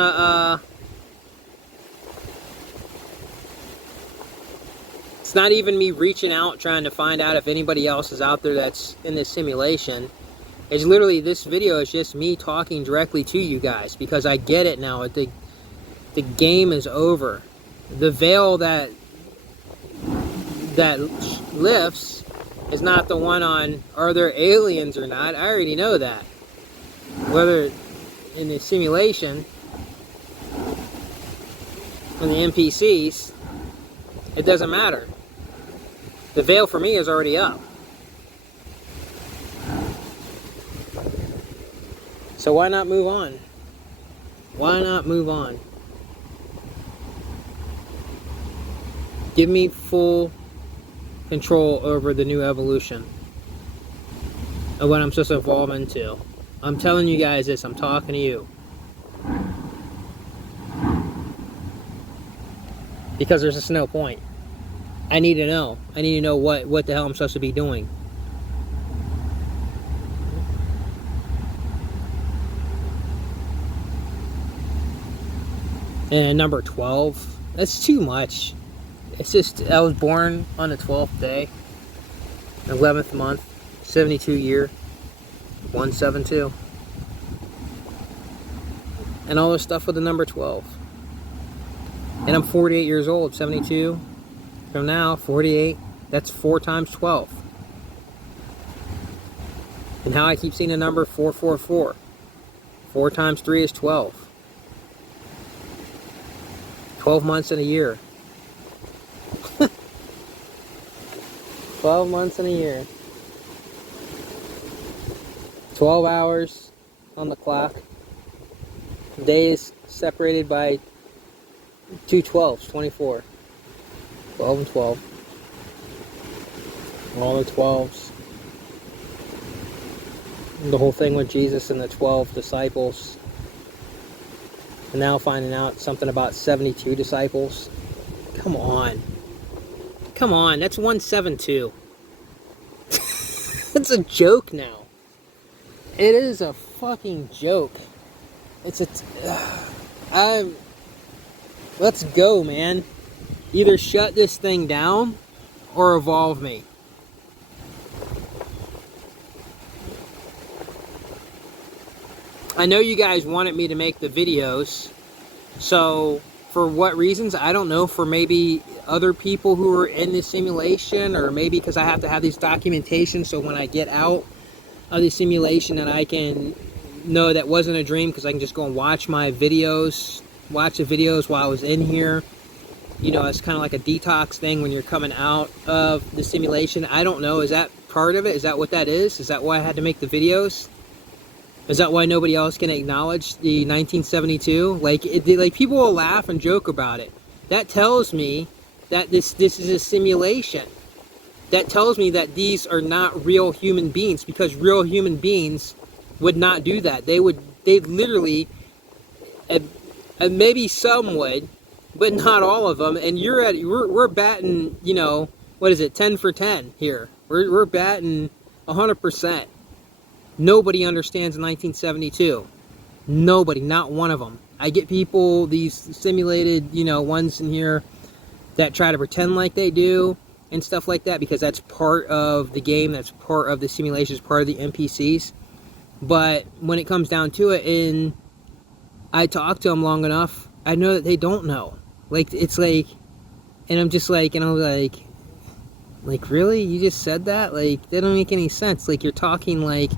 it's not even me reaching out trying to find out if anybody else is out there that's in this simulation. It's literally, this video is just me talking directly to you guys because I get it now. The game is over. The veil that lifts is not the one on are there aliens or not. I already know that. Whether in the simulation, in the NPCs, it doesn't matter. The veil for me is already up. So why not move on? Why not move on? Give me full control over the new evolution of what I'm supposed to evolve into. I'm telling you guys this. I'm talking to you. Because there's just no point. I need to know. I need to know what the hell I'm supposed to be doing. And number 12, that's too much. It's just, I was born on the 12th day, 11th month, 72 year, 172. And all this stuff with the number 12. And I'm 48 years old, 72 from now, 48. That's 4 times 12. And how I keep seeing the number 444. 4 times 3 is 12. 12 months in a year. 12 months in a year. 12 hours on the clock. Days separated by 2 12s, 24. 12 and 12. All the 12s. The whole thing with Jesus and the 12 disciples. And now finding out something about 72 disciples. Come on. Come on, that's 172. It's a joke now. It is a fucking joke. It's let's go, man. Either shut this thing down or evolve me. I know you guys wanted me to make the videos, so for what reasons, I don't know. For maybe other people who are in the simulation, or maybe because I have to have these documentation, so when I get out of the simulation that I can know that wasn't a dream, because I can just go and watch my videos, watch the videos while I was in here. You know, it's kind of like a detox thing when you're coming out of the simulation. I don't know, is that part of it? Is that what that is? Is that why I had to make the videos? Is that why nobody else can acknowledge the 1972? Like people will laugh and joke about it. That tells me that this is a simulation. That tells me that these are not real human beings, because real human beings would not do that. They'd literally, maybe some would, but not all of them. And we're batting, you know, what is it, 10 for 10 here. We're batting 100%. Nobody understands 1972. Nobody, not one of them. I get people, these simulated, you know, ones in here that try to pretend like they do and stuff like that, because that's part of the game, that's part of the simulation, it's part of the NPCs. But when it comes down to it, and I talk to them long enough, I know that they don't know. Like, it's like, and I'm just like, and I'm like, really? You just said that? Like, that don't make any sense. Like, you're talking like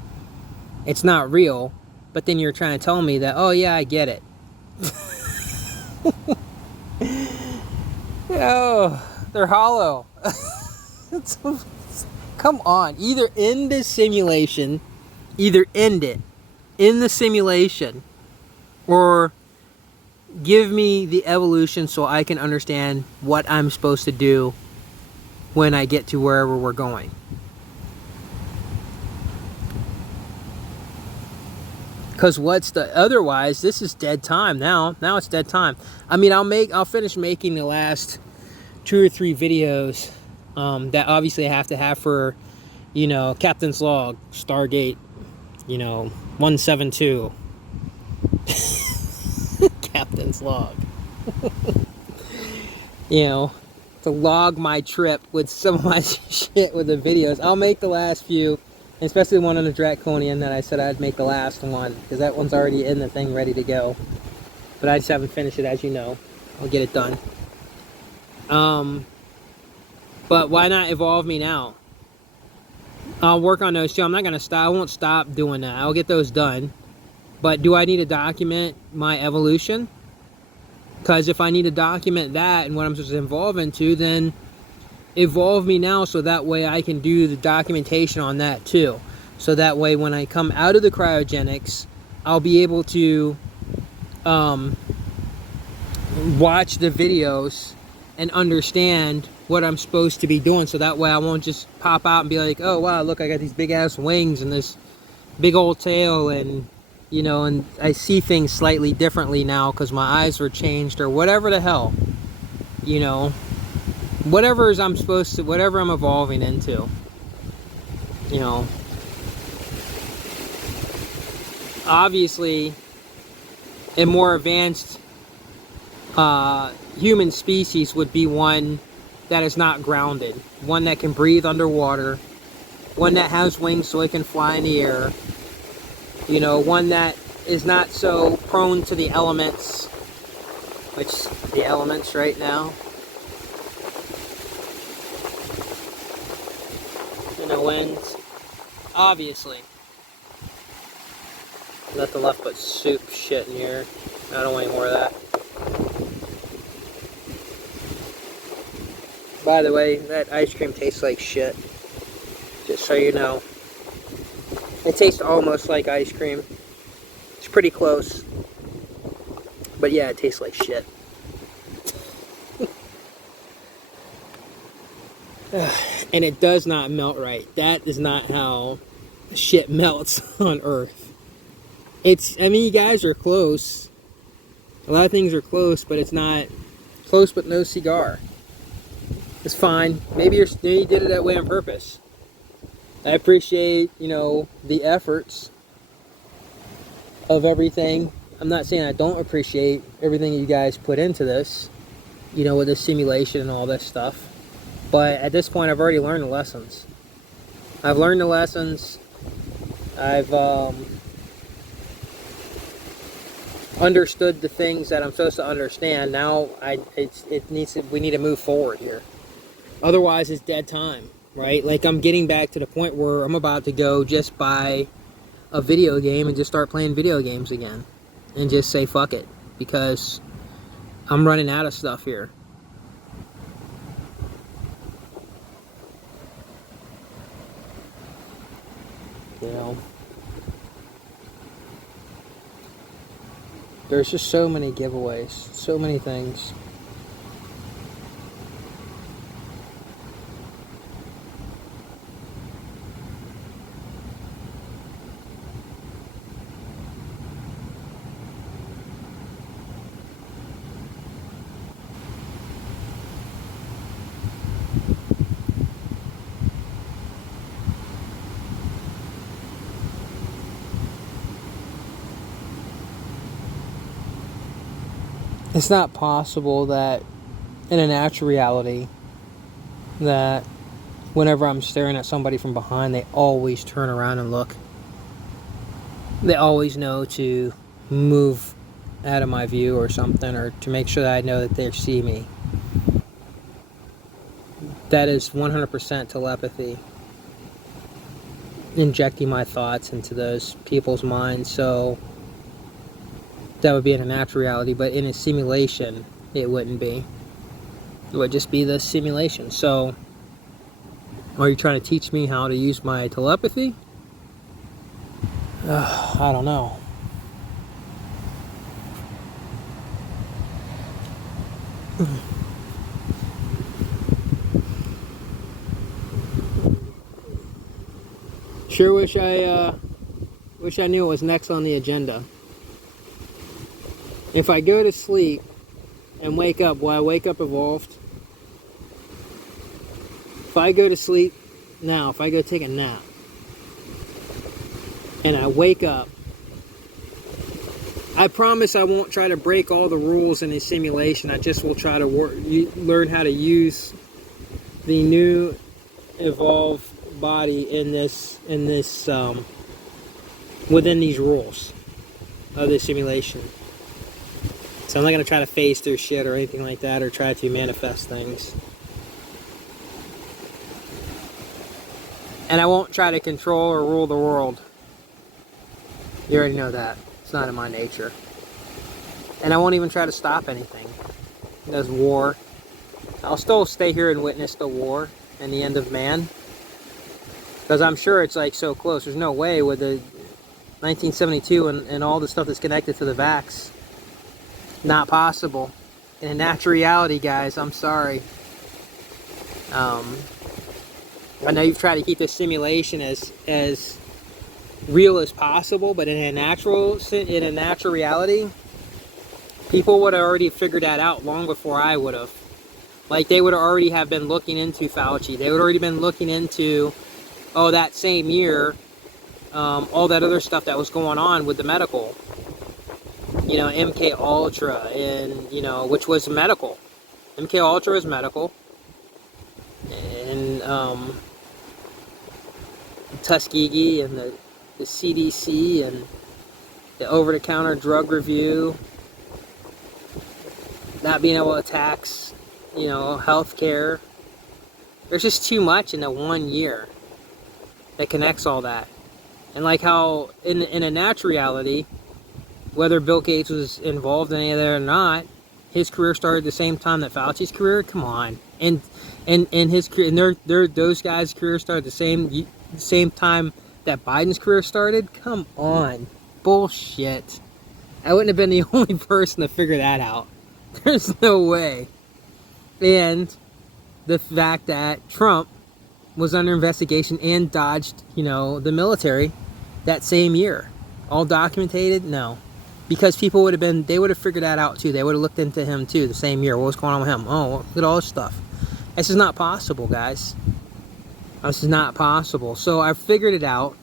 it's not real, but then you're trying to tell me that, oh yeah, I get it. Oh, they're hollow. Come on, either end this simulation, either end it in the simulation, or give me the evolution so I can understand what I'm supposed to do when I get to wherever we're going. Because otherwise, this is dead time now. Now it's dead time. I mean, I'll finish making the last 2 or 3 videos that obviously I have to have for, you know, Captain's Log, Stargate, you know, 172. Captain's Log. You know, to log my trip with some of my shit with the videos. I'll make the last few. Especially the one on the Draconian that I said I'd make the last one, because that one's already in the thing ready to go. But I just haven't finished it, as you know. I'll get it done. But why not evolve me now? I'll work on those too. I'm not going to stop. I won't stop doing that. I'll get those done. But do I need to document my evolution? Because if I need to document that and what I'm supposed to evolve into, then evolve me now, so that way I can do the documentation on that too. So that way when I come out of the cryogenics, I'll be able to watch the videos and understand what I'm supposed to be doing. So that way I won't just pop out and be like, oh wow, look, I got these big ass wings and this big old tail, and you know, and I see things slightly differently now because my eyes were changed, or whatever the hell, you know. Whatever I'm evolving into, you know. Obviously, a more advanced human species would be one that is not grounded, one that can breathe underwater, one that has wings so it can fly in the air, you know, one that is not so prone to the elements, which the elements right now, you know, winds, obviously. Nothing left but soup shit in here. I don't want any more of that. By the way, that ice cream tastes like shit. Just so you know. It tastes almost like ice cream. It's pretty close. But yeah, it tastes like shit. And it does not melt right. That is not how shit melts on Earth. It's, I mean, you guys are close. A lot of things are close, but it's not close but no cigar. It's fine. Maybe you did it that way on purpose. I appreciate, you know, the efforts of everything. I'm not saying I don't appreciate everything you guys put into this, you know, with the simulation and all this stuff. But at this point, I've already learned the lessons. I've learned the lessons. I've understood the things that I'm supposed to understand. Now we need to move forward here. Otherwise, it's dead time, right? Like, I'm getting back to the point where I'm about to go just buy a video game and just start playing video games again. And just say, fuck it. Because I'm running out of stuff here. You know? There's just so many giveaways. So many things. It's not possible that in a natural reality that whenever I'm staring at somebody from behind, they always turn around and look. They always know to move out of my view or something, or to make sure that I know that they see me. That is 100% telepathy. Injecting my thoughts into those people's minds, so that would be in a natural reality, but in a simulation, it wouldn't be. It would just be the simulation. So, are you trying to teach me how to use my telepathy? I don't know. Sure wish I knew what was next on the agenda. If I go to sleep and wake up, will I wake up evolved? If I go to sleep now, if I go take a nap, and I wake up, I promise I won't try to break all the rules in the simulation. I just will try to learn how to use the new evolved body in this within these rules of the simulation. So I'm not going to try to phase through shit or anything like that, or try to manifest things. And I won't try to control or rule the world. You already know that. It's not in my nature. And I won't even try to stop anything. There's war. I'll still stay here and witness the war and the end of man. Because I'm sure it's like so close. There's no way with the 1972 and all the stuff that's connected to the vax. Not possible. In a natural reality, guys, I'm sorry. I know you've tried to keep this simulation as real as possible, but in a natural reality, people would have already figured that out long before I would have. Like, they would already have been looking into Fauci. They would already been looking into, that same year, all that other stuff that was going on with the medical. you know, MK Ultra, and, you know, which was medical. MK Ultra is medical. And, Tuskegee and the CDC and the over-the-counter drug review, not being able to tax, you know, healthcare. There's just too much in the 1 year that connects all that. And like how in a natural reality, whether Bill Gates was involved in any of that or not, his career started the same time that Fauci's career. Come on, and his career, and those guys' career started the same time that Biden's career started. Come on, bullshit. I wouldn't have been the only person to figure that out. There's no way. And the fact that Trump was under investigation and dodged, you know, the military that same year. All documented? No. Because people would have been, they would have figured that out too. They would have looked into him too the same year. What was going on with him? Oh, look at all this stuff. This is not possible, guys. This is not possible. So I figured it out.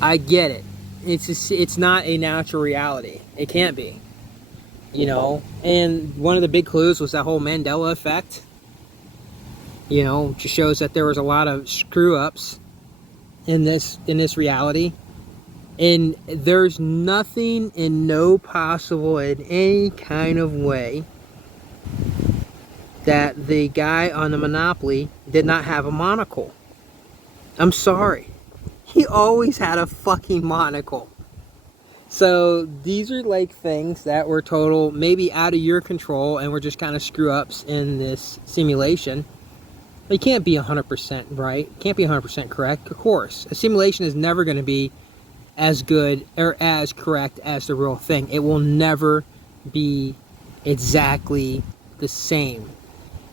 I get it. It's not a natural reality. It can't be. You know? And one of the big clues was that whole Mandela effect. You know, just shows that there was a lot of screw-ups in this reality. And there's nothing and no possible in any kind of way that the guy on the Monopoly did not have a monocle. I'm sorry. He always had a fucking monocle. So these are like things that were total, maybe out of your control, and were just kind of screw-ups in this simulation. You can't be 100% right. Can't be 100% correct, of course. A simulation is never going to be as good or as correct as the real thing. It will never be exactly the same.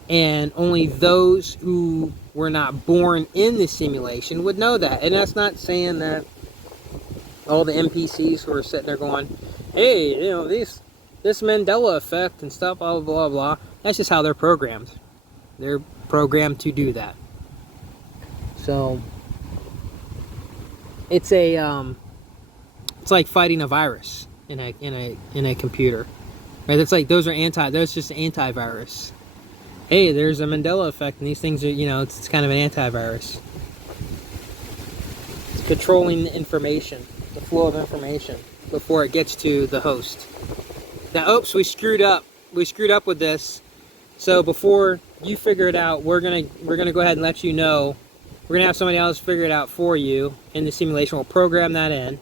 And only those who were not born in the simulation would know that. And that's not saying that all the NPCs who are sitting there going, hey, you know, this Mandela effect and stuff, blah, blah, blah, blah. That's just how they're programmed. They're programmed to do that. So it's like fighting a virus in a computer, right? That's like that's just antivirus. Hey, there's a Mandela effect, and these things are, you know, it's kind of an antivirus. It's controlling the information, the flow of information before it gets to the host. Now, oops, we screwed up. We screwed up with this. So before you figure it out, we're gonna go ahead and let you know. We're gonna have somebody else figure it out for you in the simulation. We'll program that in,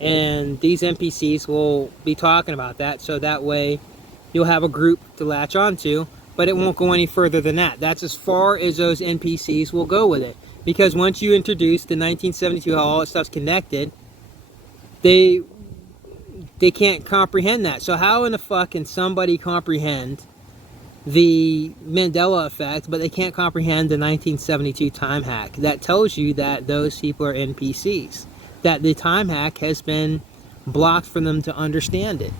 and these NPCs will be talking about that. So that way, you'll have a group to latch onto. But it won't go any further than that. That's as far as those NPCs will go with it. Because once you introduce the 1972, how all that stuff's connected, they can't comprehend that. So how in the fuck can somebody comprehend the Mandela effect, but they can't comprehend the 1972 time hack? That tells you that those people are NPCs. That the time hack has been blocked for them to understand it.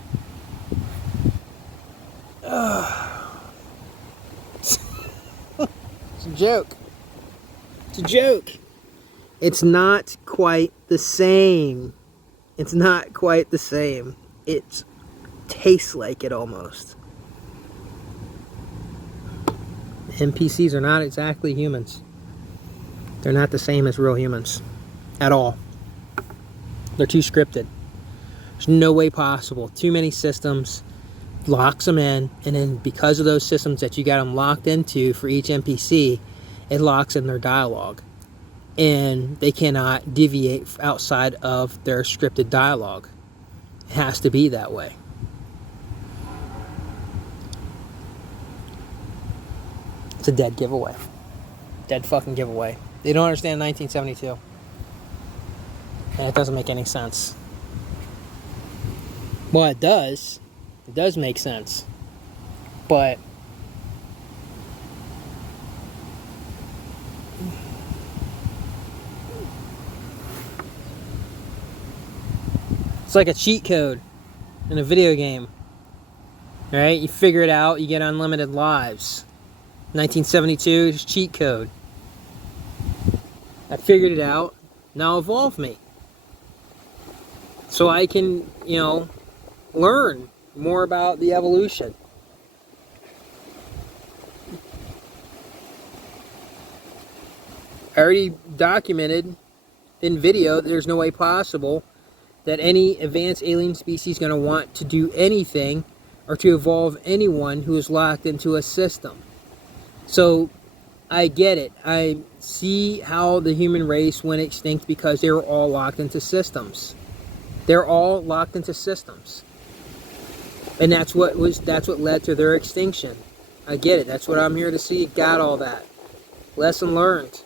It's a joke. It's a joke. It's not quite the same. It's not quite the same. It tastes like it almost. NPCs are not exactly humans. They're not the same as real humans. At all. They're too scripted. There's no way possible. Too many systems. Locks them in, and then because of those systems that you got them locked into for each NPC, it locks in their dialogue, and they cannot deviate outside of their scripted dialogue. It has to be that way. It's a dead giveaway. Dead fucking giveaway. They don't understand 1972, and it doesn't make any sense. Well, it does. It does make sense, but it's like a cheat code in a video game, right? You figure it out, you get unlimited lives. 1972 is cheat code. I figured it out, now evolve me. So I can, you know, learn more about the evolution. I already documented in video that there's no way possible that any advanced alien species is going to want to do anything or to evolve anyone who is locked into a system. So I get it. I see how the human race went extinct because they were all locked into systems. They're all locked into systems. And that's what led to their extinction. I get it. That's what I'm here to see. Got all that. Lesson learned.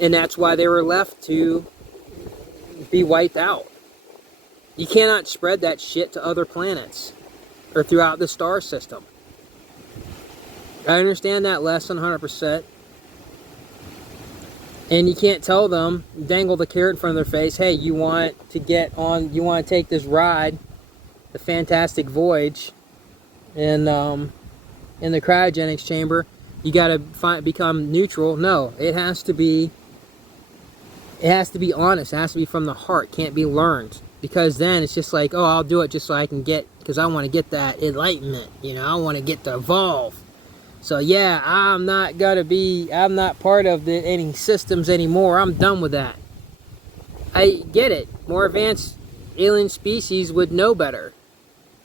And that's why they were left to be wiped out. You cannot spread that shit to other planets or throughout the star system. I understand that lesson 100%. And you can't tell them, dangle the carrot in front of their face, hey, you want to take this ride, the fantastic voyage in the cryogenics chamber, you got to become neutral. No, it has to be honest. It has to be from the heart. Can't be learned. Because then it's just like, oh, I'll do it just so I can because I want to get that enlightenment. I want to get to evolve. So yeah, I'm not part of any systems anymore. I'm done with that. I get it. More advanced alien species would know better.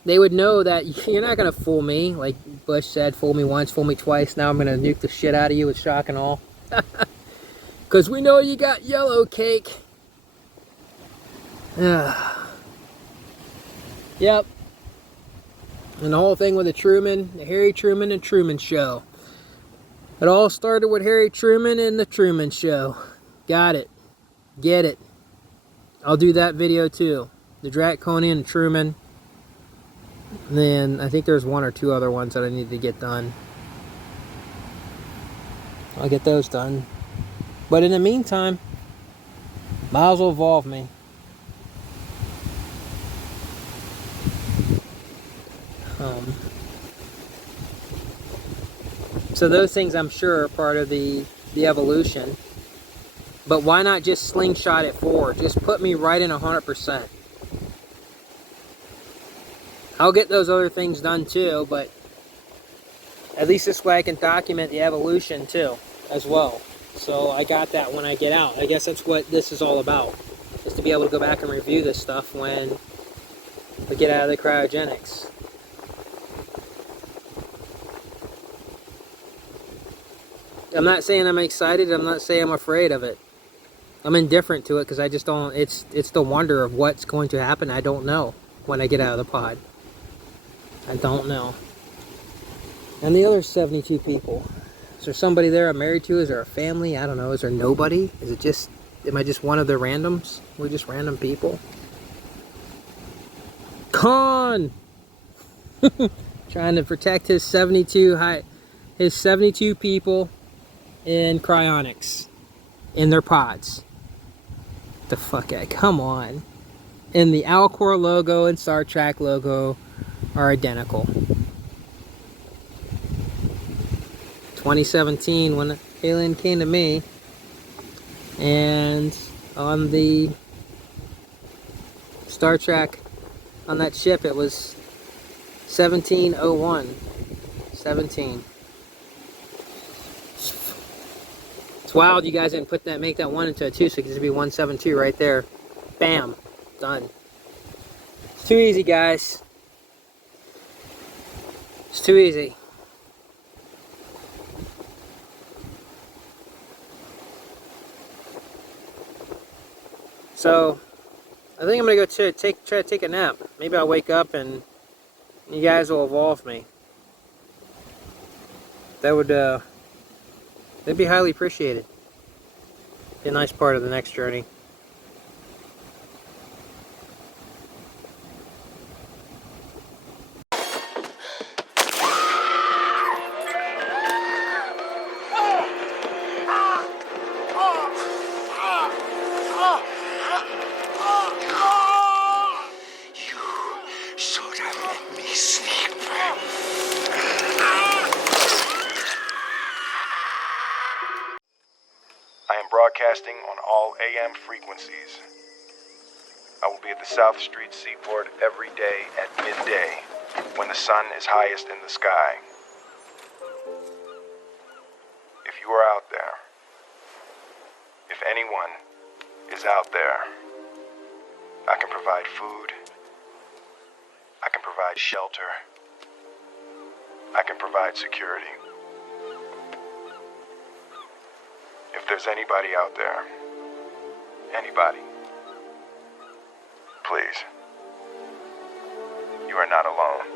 They would know that you're not going to fool me. Like Bush said, fool me once, fool me twice. Now I'm going to nuke the shit out of you with shock and all. Because we know you got yellow cake. Yep. And the whole thing with the Harry Truman and Truman Show. It all started with Harry Truman and the Truman Show. Got it. Get it. I'll do that video too. The Draconian and Truman. And then I think there's one or two other ones that I need to get done. I'll get those done. But in the meantime, might as well evolve me. So those things I'm sure are part of the evolution. But why not just slingshot it forward? Just put me right in 100%. I'll get those other things done too, but at least this way I can document the evolution too, as well. So I got that when I get out. I guess that's what this is all about. Is to be able to go back and review this stuff when we get out of the cryogenics. I'm not saying I'm excited. I'm not saying I'm afraid of it. I'm indifferent to it because I just don't. It's the wonder of what's going to happen. I don't know when I get out of the pod. I don't know. And the other 72 people. Is there somebody there I'm married to? Is there a family? I don't know. Is there nobody? Am I just one of the randoms? We're just random people. Khan! Trying to protect his 72 people in cryonics. In their pods. The fuck out. Come on. And the Alcor logo and Star Trek logo are identical. 2017 when an alien came to me, and on the Star Trek on that ship it was 1701. 17. It's wild you guys didn't make that 1 into a 2, so it could just be 172 right there. Bam. Done. It's too easy, guys. It's too easy. So, I think I'm gonna go try to take a nap. Maybe I'll wake up and you guys will evolve me. That'd be highly appreciated. Be a nice part of the next journey. I am broadcasting on all AM frequencies. I will be at the South Street Seaport every day at midday, when the sun is highest in the sky. If you are out there, if anyone is out there, I can provide food, I can provide shelter, I can provide security. If there's anybody out there, anybody, please, you are not alone.